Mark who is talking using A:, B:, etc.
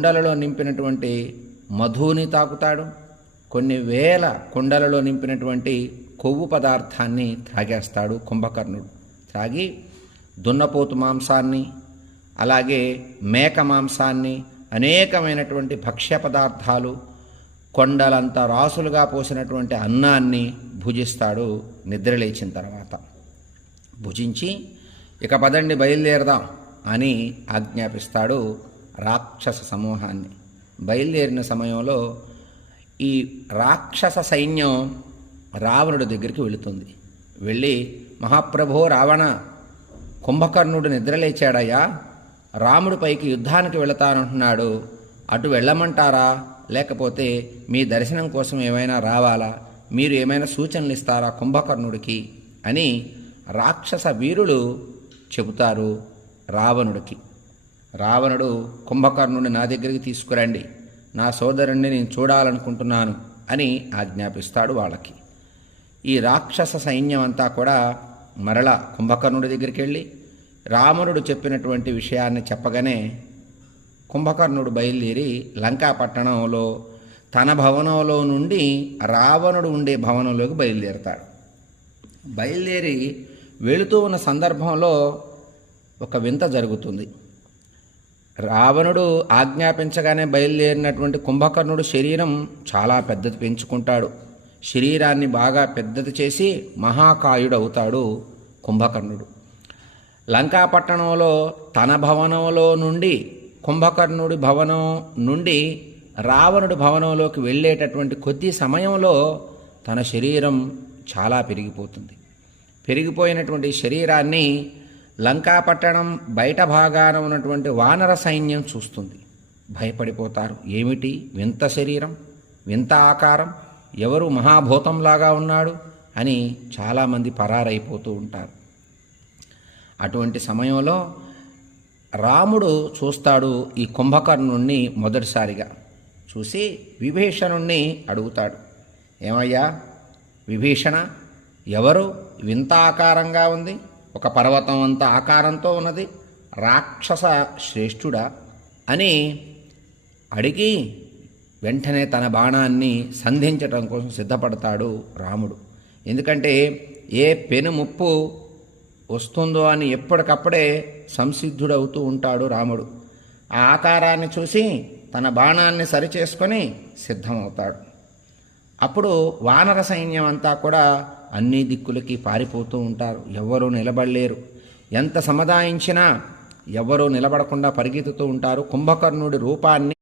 A: కుండలలో నింపినటువంటి మధుని తాకుతాడు. కొన్ని వేల కుండలలో నింపినటువంటి కొవ్వు పదార్థాన్ని త్రాగేస్తాడు కుంభకర్ణుడు. త్రాగి దున్నపోతు మాంసాన్ని అలాగే మేక మాంసాన్ని అనేకమైనటువంటి భక్ష్య పదార్థాలు కొండలంత రాసులుగా పోసినటువంటి అన్నాన్ని భుజిస్తాడు నిద్రలేచిన తర్వాత. భుజించి ఇక పదండి బయలుదేరదాం అని ఆజ్ఞాపిస్తాడు రాక్షస సమూహాన్ని. బయలుదేరిన సమయంలో ఈ రాక్షస సైన్యం రావణుడి దగ్గరికి వెళుతుంది. వెళ్ళి మహాప్రభో రావణ కుంభకర్ణుడు నిద్రలేచాడయ్యా. రాముడి పైకి యుద్ధానికి వెళతానంటున్నాడు. అటు వెళ్ళమంటారా? లేకపోతే మీ దర్శనం కోసం ఏమైనా రావాలా? మీరు ఏమైనా సూచనలు ఇస్తారా కుంభకర్ణుడికి? అని రాక్షస వీరులు చెబుతారు రావణుడికి. రావణుడు కుంభకర్ణుడిని నా దగ్గరికి తీసుకురండి. నా సోదరుణ్ణి నేను చూడాలనుకుంటున్నాను అని ఆజ్ఞాపిస్తాడు వాళ్ళకి. ఈ రాక్షస సైన్యం అంతా కూడా మరల కుంభకర్ణుడి దగ్గరికి వెళ్ళి రావణుడు చెప్పినటువంటి విషయాన్ని చెప్పగానే కుంభకర్ణుడు బయలుదేరి లంకాపట్టణంలో తన భవనంలో నుండి రావణుడు ఉండే భవనంలోకి బయలుదేరతాడు. బయలుదేరి వెళుతూ ఉన్న సందర్భంలో ఒక వింత జరుగుతుంది. రావణుడు ఆజ్ఞాపించగానే బయలుదేరినటువంటి కుంభకర్ణుడు శరీరం చాలా పెద్దది పెంచుకుంటాడు. శరీరాన్ని బాగా పెద్దది చేసి మహాకాయుడు అవుతాడు కుంభకర్ణుడు. లంకాపట్టణంలో తన భవనంలో నుండి కుంభకర్ణుడి భవనం నుండి రావణుడి భవనంలోకి వెళ్ళేటటువంటి కొద్ది సమయంలో తన శరీరం చాలా పెరిగిపోతుంది. పెరిగిపోయినటువంటి శరీరాన్ని లంకాపట్టణం బయట భాగాన ఉన్నటువంటి వానర సైన్యం చూస్తుంది. భయపడిపోతారు. ఏమిటి? వింత శరీరం వింత ఆకారం ఎవరు మహాభూతంలాగా ఉన్నాడు అని చాలామంది పరారైపోతూ ఉంటారు. అటువంటి సమయంలో రాముడు చూస్తాడు ఈ కుంభకర్ణుణ్ణి మొదటిసారిగా. చూసి విభీషణుణ్ణి అడుగుతాడు. ఏమయ్యా? విభీషణ ఎవరు? వింత ఆకారంగా ఉంది. ఒక పర్వతం అంత ఆకారంతో ఉన్నది. రాక్షస శ్రేష్ఠుడా అని అడిగి వెంటనే తన బాణాన్ని సంధించటం కోసం సిద్ధపడతాడు రాముడు. ఎందుకంటే ఏ పెను ముప్పు వస్తుందో అని ఎప్పటికప్పుడే సంసిద్ధుడవుతూ ఉంటాడు రాముడు. ఆ ఆకారాన్ని చూసి తన బాణాన్ని సరిచేసుకొని సిద్ధమవుతాడు. అప్పుడు వానర సైన్యం అంతా కూడా అన్ని దిక్కులకి పారిపోతూ ఉంటారు. ఎవ్వరూ నిలబడలేరు. ఎంత సముదాయించినా ఎవరూ నిలబడకుండా పరిగెత్తుతూ ఉంటారు. కుంభకర్ణుడి రూపాన్ని